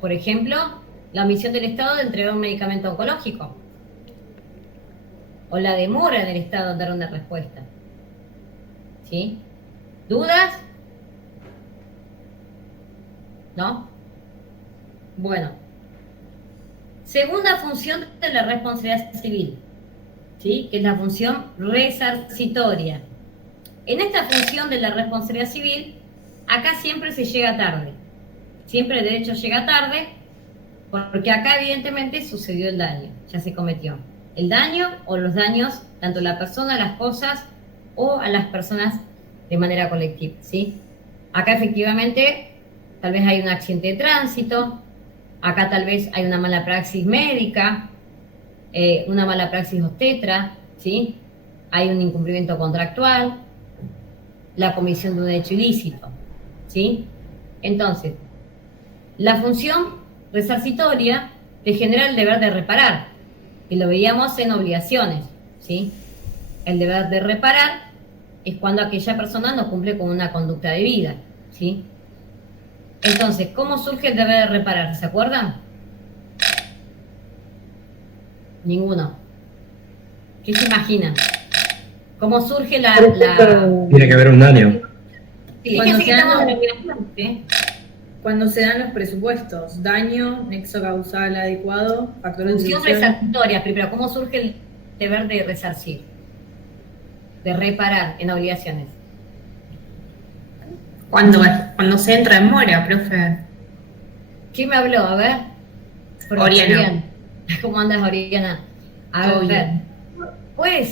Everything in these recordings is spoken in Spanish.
Por ejemplo, la omisión del Estado de entregar un medicamento oncológico o la demora en el Estado en dar una respuesta. ¿Sí? ¿Dudas? ¿No? Bueno. Segunda función de la responsabilidad civil, ¿sí? Que es la función resarcitoria. En esta función de la responsabilidad civil, acá siempre se llega tarde. Siempre el derecho llega tarde, porque acá evidentemente sucedió el daño, ya se cometió. El daño o los daños, tanto a la persona, a las cosas o a las personas de manera colectiva, ¿sí? Acá efectivamente tal vez hay un accidente de tránsito, acá tal vez hay una mala praxis médica, una mala praxis obstetra, ¿sí? Hay un incumplimiento contractual, la comisión de un hecho ilícito, ¿sí? Entonces, la función resarcitoria te genera el deber de reparar, que lo veíamos en obligaciones, ¿sí? El deber de reparar es cuando aquella persona no cumple con una conducta debida, ¿sí? Entonces, ¿cómo surge el deber de reparar? ¿Se acuerdan? Ninguno. ¿Qué se imaginan? ¿Cómo surge la... Tiene que haber un daño. Sí, fíjense que estamos en la obligación, ¿sí? Cuando se dan los presupuestos, daño, nexo causal adecuado, factor de Función solución. resarcitoria, primero, ¿cómo surge el deber de resarcir? De reparar en obligaciones. Cuando se entra en mora, profe. ¿Quién me habló? A ver. Oriana. ¿Cómo andas, Oriana? A Todo ver. bien. Puede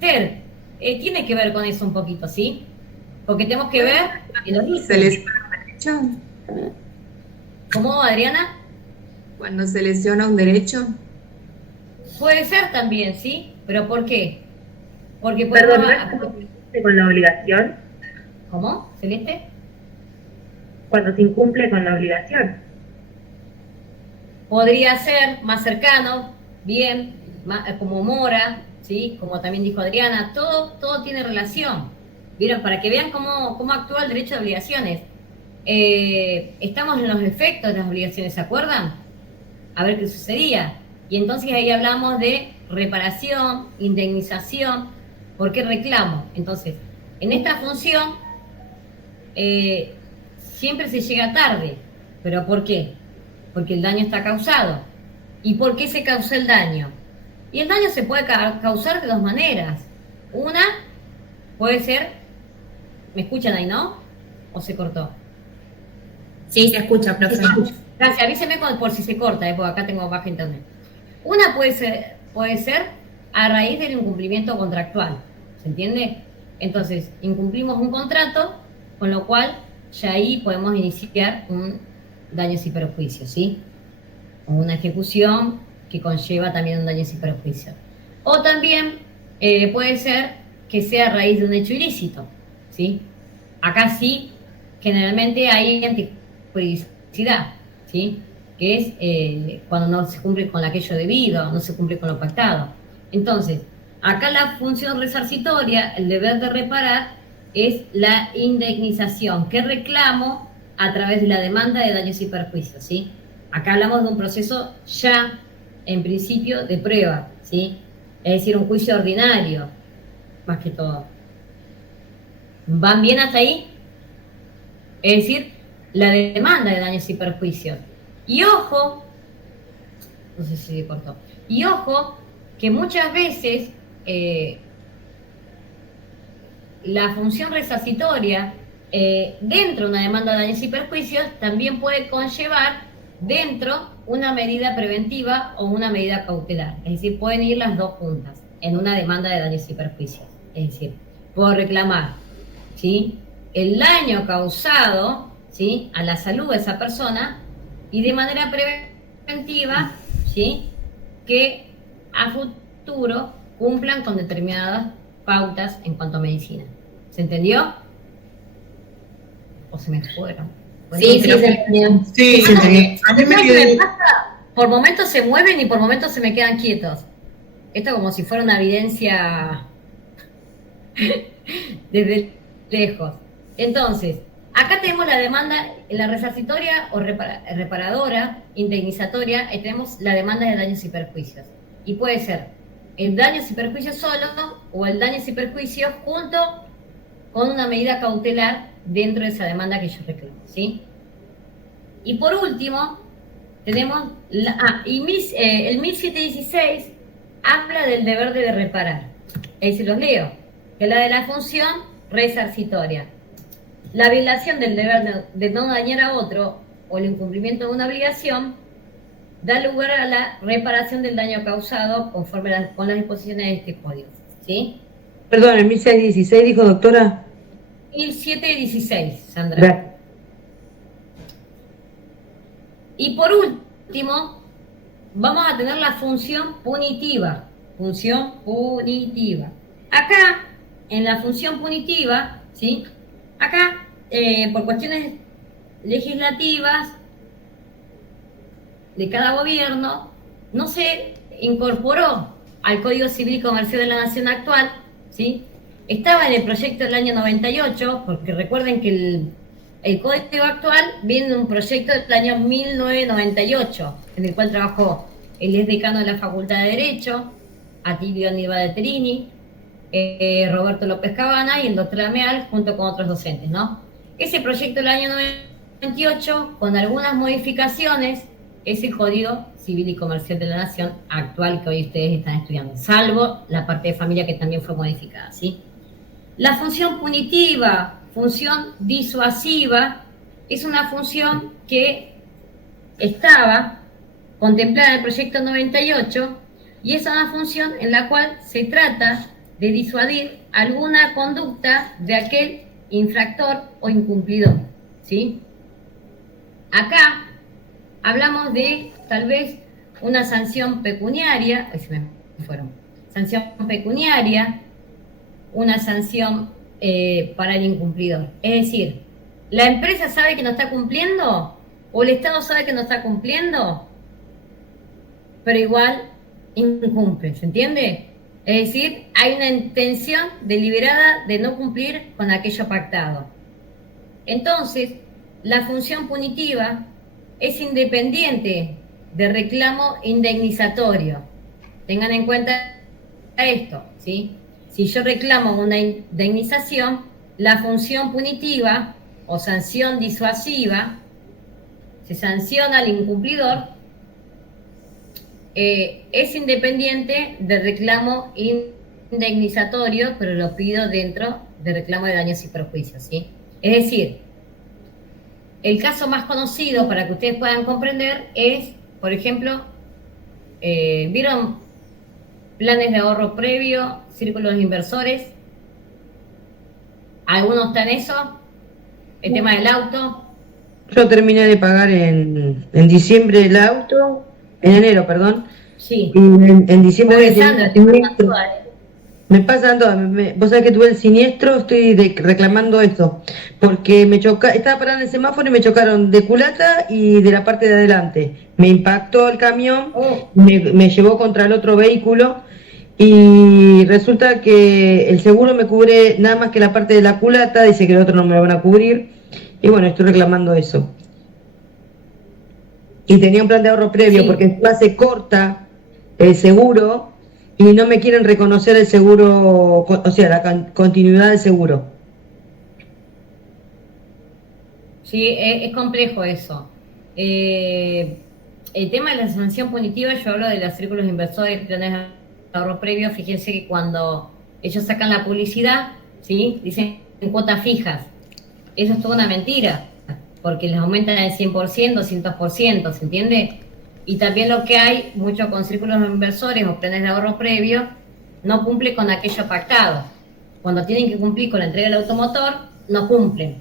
ser. Tiene que ver con eso un poquito, ¿sí? Porque tenemos que ver el origen. ¿Se lesiona un derecho? ¿Cómo, Adriana? Cuando se lesiona un derecho. Puede ser también, ¿sí? ¿Pero por qué? Porque Perdón, podemos... ¿no es cuando se incumple con la obligación? ¿Cómo? ¿Celeste? Cuando se incumple con la obligación. Podría ser más cercano, bien, como Mora, ¿sí? Como también dijo Adriana, todo tiene relación. ¿Vieron? Para que vean cómo actúa el derecho de obligaciones. Estamos en los efectos de las obligaciones, ¿se acuerdan? A ver qué sucedía. Y entonces ahí hablamos de reparación, indemnización, ¿por qué reclamo? Entonces, en esta función siempre se llega tarde. ¿Pero por qué? Porque el daño está causado. ¿Y por qué se causó el daño? Y el daño se puede causar de dos maneras. Una puede ser... ¿Me escuchan ahí, no? ¿O se cortó? Sí, se escucha, profe. Sí, se escucha. Gracias, avíseme por si se corta, porque acá tengo baja internet. Una puede ser a raíz del incumplimiento contractual, ¿se entiende? Entonces, incumplimos un contrato, con lo cual ya ahí podemos iniciar un daños y perjuicios, ¿sí? O una ejecución que conlleva también un daños y perjuicios. O también puede ser que sea a raíz de un hecho ilícito, ¿sí? Acá sí, generalmente hay antijuridicidad, ¿sí? Que es cuando no se cumple con aquello debido, no se cumple con lo pactado. Entonces, acá la función resarcitoria, el deber de reparar, es la indemnización que reclamo a través de la demanda de daños y perjuicios, ¿sí? Acá hablamos de un proceso ya, en principio, de prueba, ¿sí? Es decir, un juicio ordinario, más que todo. ¿Van bien hasta ahí? Es decir, la demanda de daños y perjuicios. Y ojo, no sé si se cortó, y ojo que muchas veces la función resarcitoria dentro de una demanda de daños y perjuicios también puede conllevar dentro una medida preventiva o una medida cautelar. Es decir, pueden ir las dos juntas en una demanda de daños y perjuicios. Es decir, puedo reclamar, ¿sí?, el daño causado, ¿sí?, a la salud de esa persona y de manera preventiva, ¿sí?, que a futuro cumplan con determinadas pautas en cuanto a medicina. ¿Se entendió? ¿O se me fueron? Bueno, Sí, se entendió. Sí, A mí me me pasa, por momentos se mueven y por momentos se me quedan quietos. Esto como si fuera una evidencia desde lejos. Entonces, Acá tenemos la demanda, la resarcitoria o reparadora, indemnizatoria, y tenemos la demanda de daños y perjuicios. Y puede ser el daños y perjuicios solo o el daños y perjuicios junto con una medida cautelar dentro de esa demanda que yo reclamo, ¿sí? Y por último, tenemos el 1716 habla del deber de reparar. Ahí se los leo, que es la de la función resarcitoria. La violación del deber de no dañar a otro o el incumplimiento de una obligación da lugar a la reparación del daño causado conforme con las disposiciones de este código, ¿sí? Perdón, el 1616 dijo, doctora. 1716, Sandra. Gracias. Y por último, vamos a tener la función punitiva. Función punitiva. Acá, en la función punitiva, ¿sí? Acá, por cuestiones legislativas de cada gobierno, no se incorporó al Código Civil y Comercial de la Nación actual, ¿sí? Estaba en el proyecto del año 98, porque recuerden que el Código actual viene de un proyecto del año 1998, en el cual trabajó el ex decano de la Facultad de Derecho, Atilio Aníbal Terini, Roberto López Cabana y el doctor Ameal, junto con otros docentes, ¿no? Ese proyecto del año 98, con algunas modificaciones, es el Código Civil y Comercial de la Nación actual que hoy ustedes están estudiando, salvo la parte de familia que también fue modificada, ¿sí? La función punitiva, función disuasiva, es una función que estaba contemplada en el proyecto 98 y es una función en la cual se trata de disuadir alguna conducta de aquel infractor o incumplidor, ¿sí? Acá hablamos de tal vez una sanción pecuniaria, sanción pecuniaria, una sanción para el incumplidor. Es decir, ¿la empresa sabe que no está cumpliendo? ¿O el Estado sabe que no está cumpliendo? Pero igual incumple, ¿se entiende? Es decir, hay una intención deliberada de no cumplir con aquello pactado. Entonces, la función punitiva es independiente de reclamo indemnizatorio. Tengan en cuenta esto, ¿sí? Si yo reclamo una indemnización, la función punitiva o sanción disuasiva, se sanciona al incumplidor, es independiente del reclamo indemnizatorio, pero lo pido dentro del reclamo de daños y perjuicios, ¿sí? Es decir, el caso más conocido para que ustedes puedan comprender es, por ejemplo, ¿vieron planes de ahorro previo, círculos de inversores? ¿Alguno está en eso? ¿El tema del auto? Yo terminé de pagar en diciembre el auto, en enero, perdón. Sí. Y en diciembre Pobre de Sandra, te mandan toda, me pasan todas. Vos sabés que tuve el siniestro, estoy reclamando esto. Porque estaba parada en el semáforo y me chocaron de culata y de la parte de adelante. Me impactó el camión, me llevó contra el otro vehículo y resulta que el seguro me cubre nada más que la parte de la culata, dice que el otro no me lo van a cubrir. Y bueno, estoy reclamando eso. Y tenía un plan de ahorro previo, sí, porque encima se corta el seguro y no me quieren reconocer el seguro, o sea, la continuidad del seguro. Sí, es complejo eso. El tema de la sanción punitiva, yo hablo de los círculos inversores, planes de ahorro previo. Fíjense que cuando ellos sacan la publicidad, ¿sí?, dicen cuotas fijas. Eso es toda una mentira, porque les aumentan el 100%, 200%, ¿se entiende? Y también lo que hay, mucho con círculos inversores o planes de ahorro previo, no cumple con aquello pactado. Cuando tienen que cumplir con la entrega del automotor, no cumplen,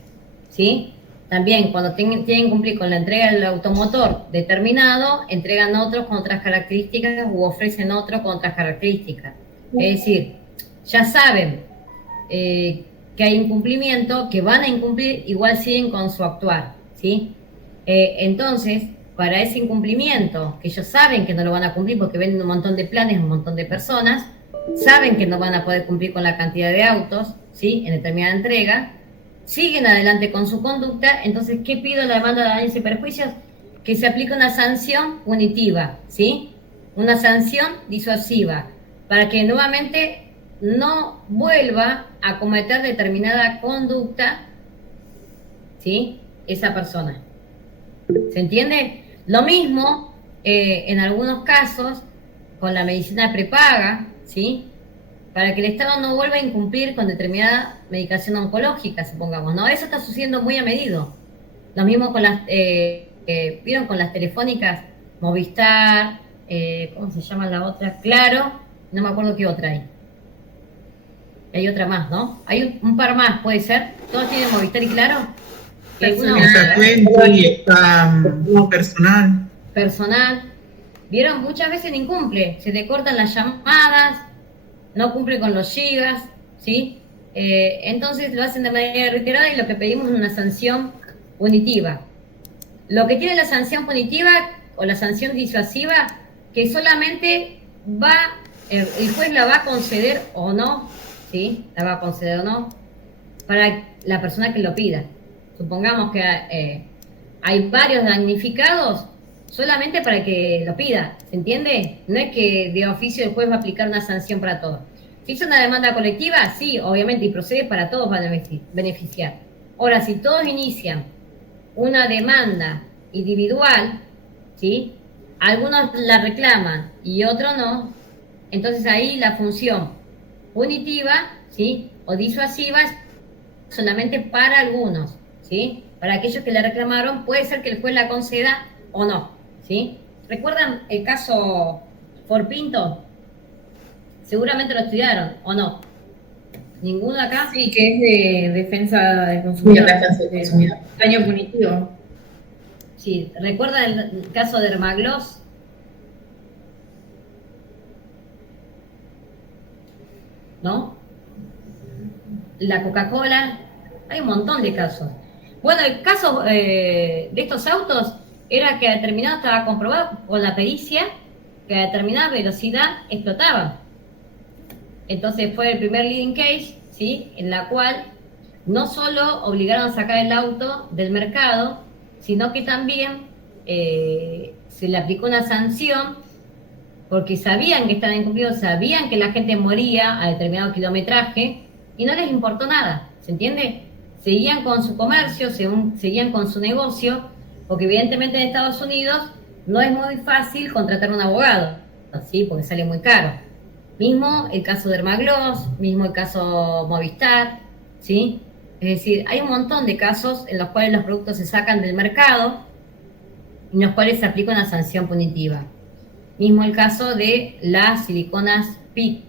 ¿sí? También cuando tienen que cumplir con la entrega del automotor determinado, entregan otros con otras características u ofrecen otro con otras características. Es decir, ya saben que hay incumplimiento, que van a incumplir, igual siguen con su actuar, ¿sí? Entonces, para ese incumplimiento, que ellos saben que no lo van a cumplir porque venden un montón de planes, un montón de personas, saben que no van a poder cumplir con la cantidad de autos, ¿sí?, en determinada entrega, siguen adelante con su conducta, entonces, ¿qué pido en la demanda de daños y perjuicios? Que se aplique una sanción punitiva, ¿sí? Una sanción disuasiva, para que nuevamente no vuelva a cometer determinada conducta, ¿sí? Esa persona. ¿Se entiende? Lo mismo en algunos casos con la medicina prepaga, ¿sí? Para que el Estado no vuelva a incumplir con determinada medicación oncológica, supongamos, ¿no? Eso está sucediendo muy a medido. Lo mismo con las, ¿vieron? Con las telefónicas, Movistar, ¿cómo se llama la otra? Claro, no me acuerdo qué otra hay. Hay otra más, ¿no? Hay un par más, ¿puede ser? ¿Todos tienen Movistar y Claro? Está Twenty, está personal. Personal. ¿Vieron? Muchas veces incumple. Se le cortan las llamadas, no cumple con los gigas, ¿sí? Entonces lo hacen de manera reiterada y lo que pedimos es una sanción punitiva. Lo que tiene la sanción punitiva o la sanción disuasiva, que solamente el juez la va a conceder o no, ¿sí? La va a conceder o no, para la persona que lo pida. Supongamos que hay varios damnificados, solamente para que lo pida, ¿se entiende? No es que de oficio el juez va a aplicar una sanción para todos. Si es una demanda colectiva, sí, obviamente, y procede para todos, van a beneficiar. Ahora, si todos inician una demanda individual, ¿sí? Algunos la reclaman y otros no, entonces ahí la función punitiva, ¿sí? O disuasiva es solamente para algunos, ¿sí? Para aquellos que la reclamaron, puede ser que el juez la conceda o no, ¿sí? ¿Recuerdan el caso Forpinto? Seguramente lo estudiaron, ¿o no? ¿Ninguno acá? Sí, que es de defensa del consumidor. Sí, defensa del consumidor. Daño punitivo. Sí, ¿recuerdan el caso de Hermagloss? ¿No? La Coca-Cola, hay un montón de casos. Bueno, el caso de estos autos era que a determinado, estaba comprobado con la pericia, que a determinada velocidad explotaban. Entonces fue el primer leading case, ¿sí? En la cual no solo obligaron a sacar el auto del mercado, sino que también se le aplicó una sanción porque sabían que estaban incumplidos, sabían que la gente moría a determinado kilometraje y no les importó nada, ¿se entiende? Seguían con su comercio, seguían con su negocio, porque evidentemente en Estados Unidos no es muy fácil contratar un abogado, ¿sí? Porque sale muy caro. Mismo el caso de Hermagloss, mismo el caso Movistar, ¿sí? Es decir, hay un montón de casos en los cuales los productos se sacan del mercado y en los cuales se aplica una sanción punitiva. Mismo el caso de las siliconas PIC,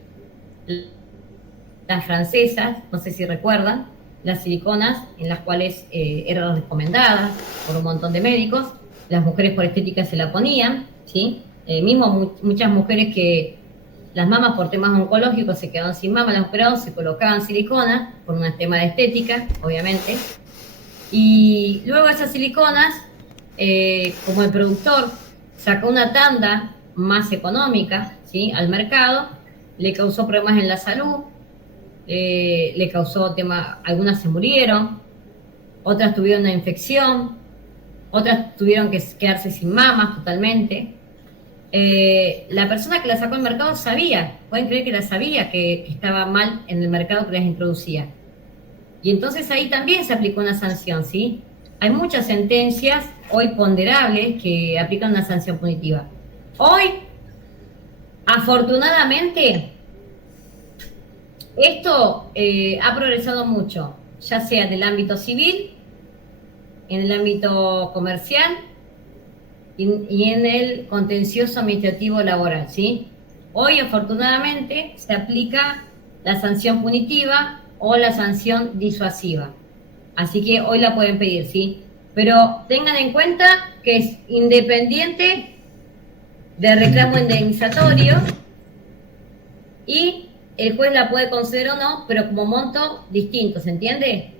las francesas, no sé si recuerdan, las siliconas en las cuales eran recomendadas por un montón de médicos, las mujeres por estética se la ponían, ¿sí? Mismo muchas mujeres que las mamas por temas oncológicos se quedaban sin mama, las operados se colocaban silicona por un tema de estética, obviamente, y luego esas siliconas, como el productor sacó una tanda más económica, ¿sí? Al mercado, le causó problemas en la salud, le causó algunas se murieron, otras tuvieron una infección, otras tuvieron que quedarse sin mamas totalmente. La persona que la sacó al mercado sabía, pueden creer que la sabía que estaba mal en el mercado que las introducía. Y entonces ahí también se aplicó una sanción, ¿sí? Hay muchas sentencias hoy ponderables que aplican una sanción punitiva. Hoy, afortunadamente, esto ha progresado mucho, ya sea en el ámbito civil, en el ámbito comercial y en el contencioso administrativo laboral, ¿sí? Hoy, afortunadamente, se aplica la sanción punitiva o la sanción disuasiva. Así que hoy la pueden pedir, ¿sí? Pero tengan en cuenta que es independiente de reclamo indemnizatorio y el juez la puede conceder o no, pero como monto distinto, ¿se entiende?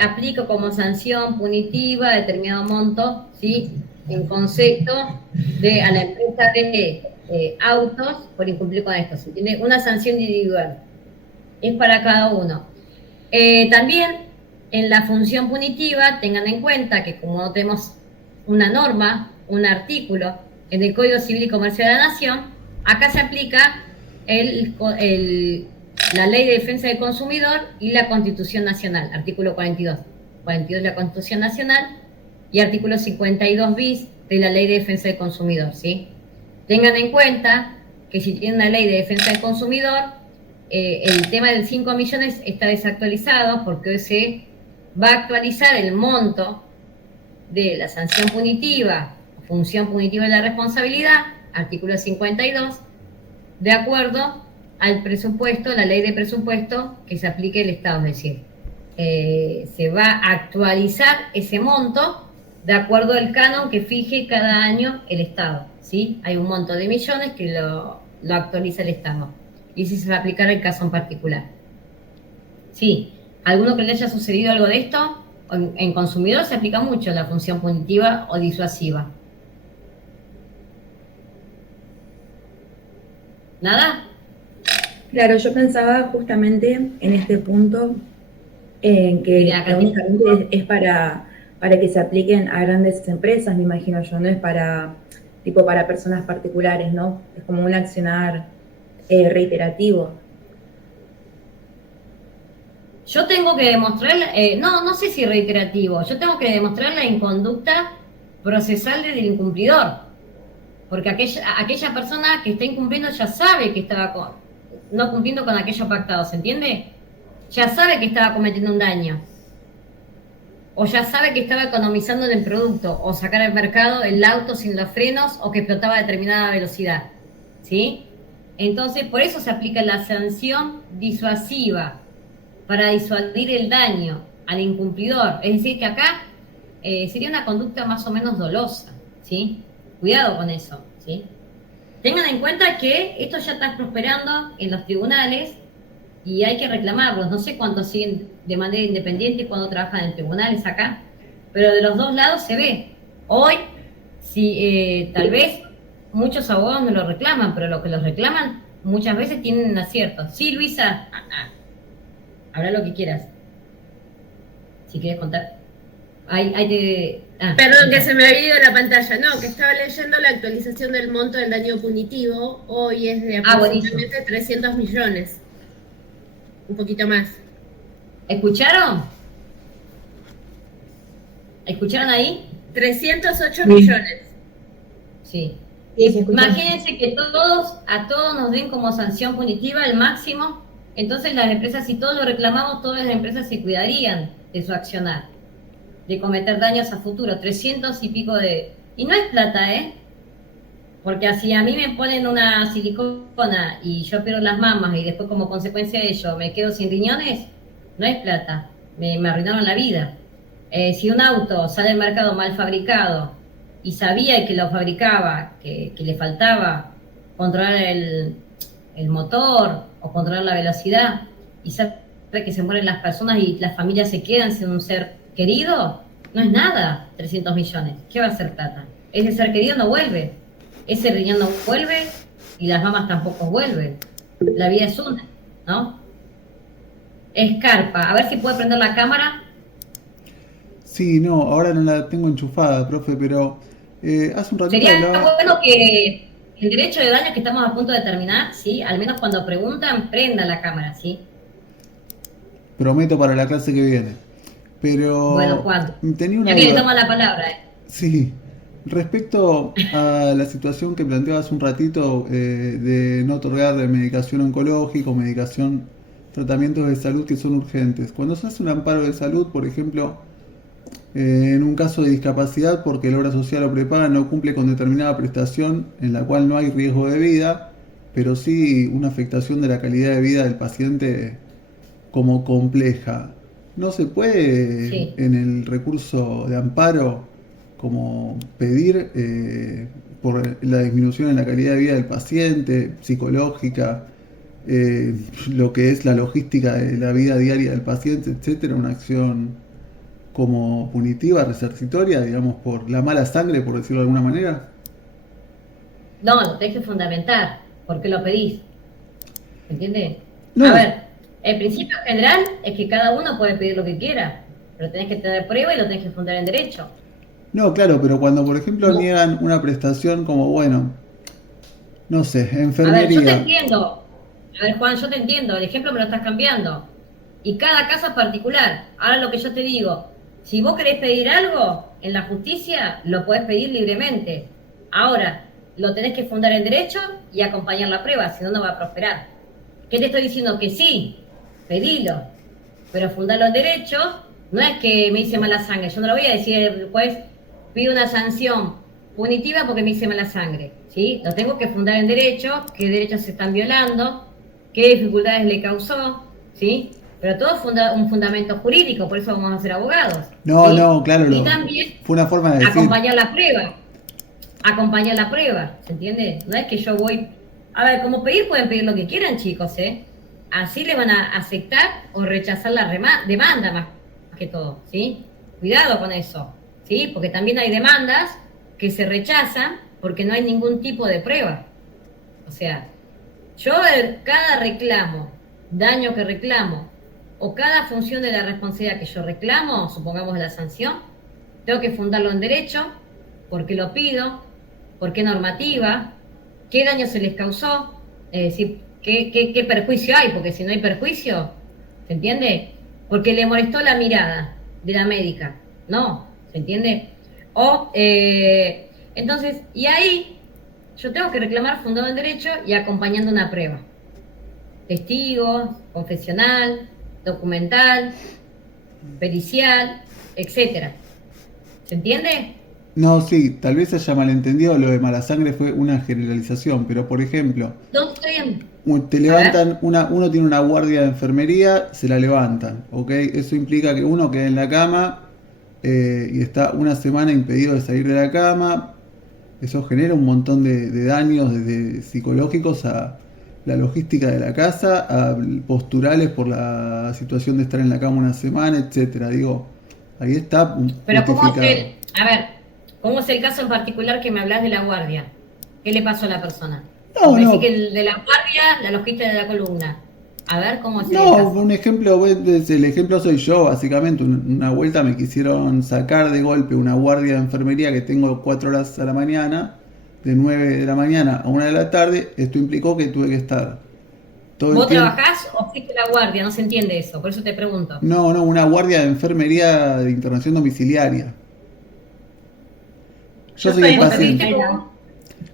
Aplico como sanción punitiva determinado monto, ¿sí? En concepto a la empresa de autos por incumplir con esto, ¿se entiende? Una sanción individual. Es para cada uno. También en la función punitiva tengan en cuenta que como no tenemos una norma, un artículo en el Código Civil y Comercial de la Nación, acá se aplica la Ley de Defensa del Consumidor y la Constitución Nacional, artículo 42. 42 de la Constitución Nacional y artículo 52 bis de la Ley de Defensa del Consumidor, ¿sí? Tengan en cuenta que si tienen una Ley de Defensa del Consumidor, el tema del 5 millones está desactualizado porque hoy se va a actualizar el monto de la sanción punitiva, función punitiva de la responsabilidad, artículo 52, de acuerdo al presupuesto, la ley de presupuesto que se aplique el Estado, es decir, se va a actualizar ese monto de acuerdo al canon que fije cada año el Estado, ¿sí? Hay un monto de millones que lo actualiza el Estado, y si se va a aplicar el caso en particular. Sí, ¿alguno que le haya sucedido algo de esto? En consumidor se aplica mucho la función punitiva o disuasiva. ¿Nada? Claro, yo pensaba justamente en este punto en que Mira, acá únicamente es para que se apliquen a grandes empresas, me imagino yo, no es para personas particulares, ¿no? Es como un accionar reiterativo. Yo tengo que demostrar, no sé si reiterativo, yo tengo que demostrar la inconducta procesal del incumplidor, porque aquella persona que está incumpliendo ya sabe que estaba no cumpliendo con aquello pactado, ¿se entiende? Ya sabe que estaba cometiendo un daño, o ya sabe que estaba economizando en el producto, o sacar al mercado el auto sin los frenos, o que explotaba a determinada velocidad, ¿sí? Entonces, por eso se aplica la sanción disuasiva, para disuadir el daño al incumplidor. Es decir, que acá sería una conducta más o menos dolosa, ¿sí? Cuidado con eso, ¿sí? Tengan en cuenta que esto ya está prosperando en los tribunales y hay que reclamarlos. No sé cuántos siguen de manera independiente y cuándo trabajan en tribunales acá, pero de los dos lados se ve. Hoy, si tal vez muchos abogados no lo reclaman, pero los que los reclaman muchas veces tienen acierto. Sí, Luisa, habla lo que quieras. Si quieres contar. Perdón, que se me había ido la pantalla. No, que estaba leyendo la actualización del monto del daño punitivo. Hoy es de aproximadamente 300 millones. Un poquito más. ¿Escucharon? ¿Escucharon ahí? 308 millones. Sí. Imagínense que a todos nos den como sanción punitiva el máximo. Entonces las empresas, si todos lo reclamamos, todas las empresas se cuidarían de su accionar, de cometer daños a futuro. 300 y pico de... Y no es plata, Porque así a mí me ponen una silicona y yo pierdo las mamas y después como consecuencia de ello me quedo sin riñones, no es plata. Me arruinaron la vida. Si un auto sale al mercado mal fabricado y sabía el que lo fabricaba, que le faltaba controlar el motor o controlar la velocidad y sabe que se mueren las personas y las familias se quedan sin un ser querido, no es nada 300 millones. ¿Qué va a ser plata? Ese ser querido no vuelve, ese riñón no vuelve y las mamas tampoco vuelven. La vida es una, ¿no? Escarpa, a ver si puede prender la cámara. Sí, no, ahora no la tengo enchufada, profe, pero hace un ratito sería hablaba... bueno que el derecho de daño que estamos a punto de terminar, ¿sí? Al menos cuando preguntan, prenda la cámara, ¿sí? Prometo para la clase que viene. Pero bueno, ¿cuándo? Tenía una ya que le duda. toma la palabra, Sí, respecto a la situación que planteaba hace un ratito de no otorgar medicación oncológica o medicación, tratamientos de salud que son urgentes. Cuando se hace un amparo de salud, por ejemplo, en un caso de discapacidad porque la obra social o prepaga no cumple con determinada prestación en la cual no hay riesgo de vida, pero sí una afectación de la calidad de vida del paciente como compleja. ¿No se puede en el recurso de amparo como pedir por la disminución en la calidad de vida del paciente, psicológica, lo que es la logística de la vida diaria del paciente, etcétera, una acción como punitiva, resarcitoria, digamos, por la mala sangre, por decirlo de alguna manera? No, lo tenés que fundamentar. ¿Por qué lo pedís? ¿Entiendes? No. A ver, el principio general es que cada uno puede pedir lo que quiera. pero tenés que tener prueba y lo tenés que fundar en derecho. No, claro, pero cuando, por ejemplo, niegan una prestación como, bueno, no sé, A ver, yo te enfermería. entiendo. A ver, Juan, yo te entiendo. El ejemplo me lo estás cambiando. Y cada caso es particular. Ahora lo que yo te digo, si vos querés pedir algo en la justicia, lo podés pedir libremente. Ahora, lo tenés que fundar en derecho y acompañar la prueba, si no, no va a prosperar. ¿Qué te estoy diciendo? Que sí, pedilo. Pero fundarlo en derecho no es que me hice mala sangre. Yo no lo voy a decir después, pido una sanción punitiva porque me hice mala sangre. ¿Sí? Lo tengo que fundar en derecho, qué derechos se están violando, qué dificultades le causó, ¿sí? Pero todo un fundamento jurídico, por eso vamos a ser abogados. No, ¿sí? no, claro, Y también fue una forma de decir. acompañar la prueba, ¿se entiende? No es que yo voy... A ver, como pedir, pueden pedir lo que quieran, chicos, ¿eh? Así le van a aceptar o rechazar la demanda más que todo, ¿sí? Cuidado con eso, ¿sí? Porque también hay demandas que se rechazan porque no hay ningún tipo de prueba. O sea, yo cada reclamo, daño que reclamo, o cada función de la responsabilidad que yo reclamo, supongamos la sanción, tengo que fundarlo en derecho, porque lo pido, por qué normativa, qué daño se les causó, es decir, qué perjuicio hay, porque si no hay perjuicio, ¿se entiende? Porque le molestó la mirada de la médica, no, ¿se entiende? O, entonces, y ahí yo tengo que reclamar fundado en derecho y acompañando una prueba. Testigos, confesional, documental, pericial, etcétera. ¿Se entiende? No, sí, tal vez se haya malentendido, lo de mala sangre fue una generalización, pero por ejemplo, No estoy bien. te levantan, uno tiene una guardia de enfermería, se la levantan, ¿ok? Eso implica que uno queda en la cama y está una semana impedido de salir de la cama. Eso genera un montón de daños, desde psicológicos a la logística de la casa, a posturales por la situación de estar en la cama una semana, etcétera. Digo, ahí está Pero justificado. ¿cómo es el caso en particular que me hablas de la guardia? ¿Qué le pasó a la persona? No, Me no. decís que el de la guardia, la logística de la columna. A ver, ¿cómo es el No, caso? un ejemplo, el ejemplo soy yo, básicamente. Una vuelta me quisieron sacar de golpe una guardia de enfermería que tengo 4 horas a la mañana, de 9 de la mañana a 1 de la tarde. Esto implicó que tuve que estar todo el ¿Vos tiempo. trabajás o fuiste la guardia? No se entiende eso, por eso te pregunto. No, una guardia de enfermería de internación domiciliaria. Yo soy el ¿Vos te paciente. viste como?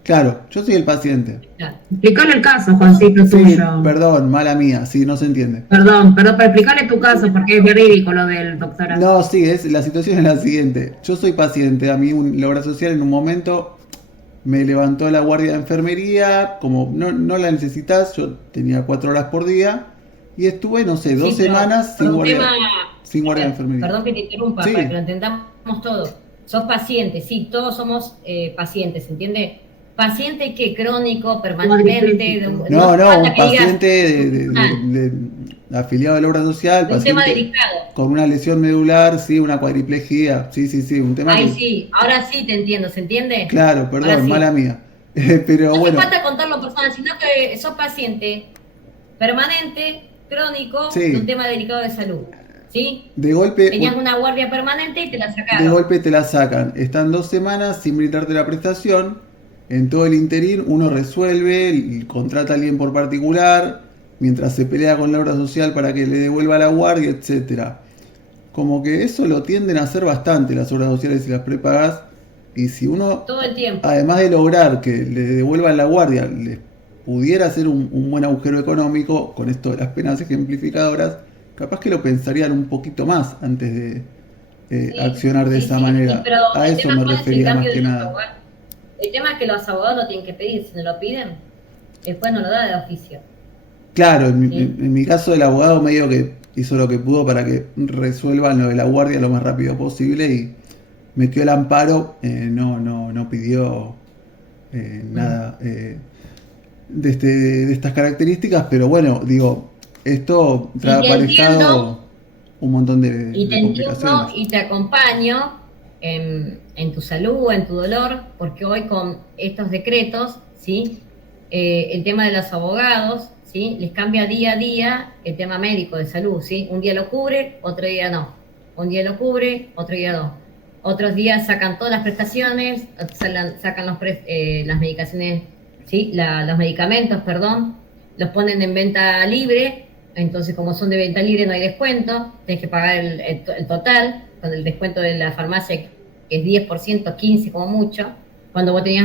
Claro, yo soy el paciente. Claro. Explícale el caso, Juancito, Sí, tuyo. perdón, mala mía, sí, no se entiende. Perdón, pero explícale tu caso porque es verídico lo del doctorado. No, sí, la situación es la siguiente. Yo soy paciente, a mí la obra social en un momento me levantó la guardia de enfermería, como no la necesitas, yo tenía 4 horas por día y estuve, no sé, 2 Sí, pero semanas por sin un guardia, tema- sin guardia de enfermería. Perdón que te interrumpa, Sí. para que lo entendamos todos. Sos paciente, sí, todos somos pacientes, ¿entiende? Paciente que crónico, permanente. No, falta un que digas, paciente de afiliado a la obra social, un tema paciente delicado. con una lesión medular, sí, una cuadriplejía, sí, un tema Ay, que- sí, ahora sí te entiendo, ¿se entiende? Claro, perdón, Ahora sí. mala mía. Pero No hace bueno, falta contarlo personal, sino que sos paciente permanente, crónico, Sí. de un tema delicado de salud. ¿Sí? de golpe, Tenías una guardia permanente y te la de sacaron. golpe te la sacan. Están 2 semanas sin brindarte la prestación. En todo el interín uno resuelve, y contrata a alguien por particular, mientras se pelea con la obra social para que le devuelva la guardia, etcétera. Como que eso lo tienden a hacer bastante las obras sociales y las prepagas. Y si uno, Todo el tiempo. además de lograr que le devuelvan la guardia, les pudiera hacer un buen agujero económico con esto de las penas ejemplificadoras, capaz que lo pensarían un poquito más antes de Sí, accionar de sí, esa sí, manera. sí, pero A el eso tema me cuál es el refería más cambio que de los nada. abogados. El tema es que los abogados lo tienen que pedir, si no lo piden, después no lo da de oficio. Claro, en Sí. en mi caso el abogado medio que hizo lo que pudo para que resuelvan lo de la guardia lo más rápido posible y metió el amparo, no pidió nada de estas características, pero bueno, digo, esto trae te aparejado entiendo. un montón de Y te entiendo complicaciones. y te acompaño en tu salud, en tu dolor, porque hoy con estos decretos, ¿sí? El tema de los abogados, ¿sí? Les cambia día a día el tema médico de salud, ¿sí? Un día lo cubre, otro día no. Un día lo cubre, otro día no. Otros días sacan todas las prestaciones, sacan las medicaciones, ¿sí? Los medicamentos, perdón, los ponen en venta libre. Entonces, como son de venta libre, no hay descuento, tenés que pagar el total, con el descuento de la farmacia, que es 10%, 15% como mucho, cuando vos tenías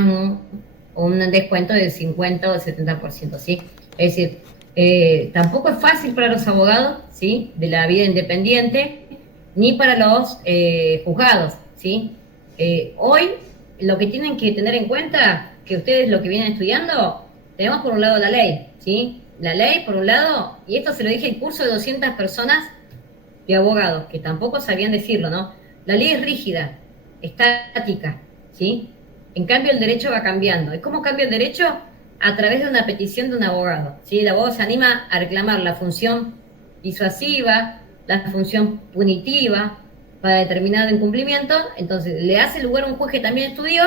un descuento del 50 o del 70%, ¿sí? Es decir, tampoco es fácil para los abogados, ¿sí? De la vida independiente, ni para los juzgados, ¿sí? Hoy, lo que tienen que tener en cuenta, que ustedes lo que vienen estudiando, tenemos por un lado la ley, ¿sí? La ley, por un lado, y esto se lo dije en curso de 200 personas de abogados, que tampoco sabían decirlo, ¿no? La ley es rígida, estática, ¿sí? En cambio, el derecho va cambiando. ¿Y cómo cambia el derecho? A través de una petición de un abogado, ¿sí? El abogado se anima a reclamar la función disuasiva, la función punitiva para determinado incumplimiento, entonces le hace lugar a un juez que también estudió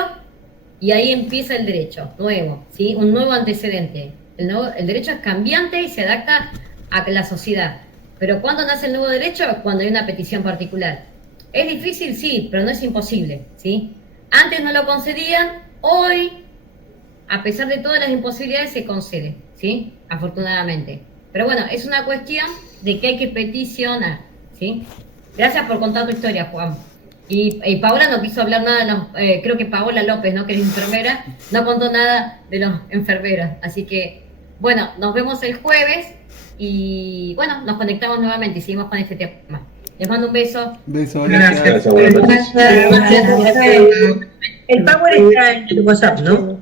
y ahí empieza el derecho nuevo, ¿sí? Un nuevo antecedente. El derecho es cambiante y se adapta a la sociedad. Pero ¿cuándo nace el nuevo derecho? Cuando hay una petición particular. ¿Es difícil? Sí, pero no es imposible, ¿sí? Antes no lo concedían, hoy, a pesar de todas las imposibilidades, se concede, ¿sí? Afortunadamente. Pero bueno, es una cuestión de que hay que peticionar, ¿sí? Gracias por contar tu historia, Juan. Y Paola no quiso hablar nada de los, creo que Paola López, ¿no? Que es enfermera, no contó nada de los enfermeros. Así que, bueno, nos vemos el jueves y, bueno, nos conectamos nuevamente y seguimos con este tema. Les mando un beso. Beso, Gracias. El Power está en tu WhatsApp, ¿no?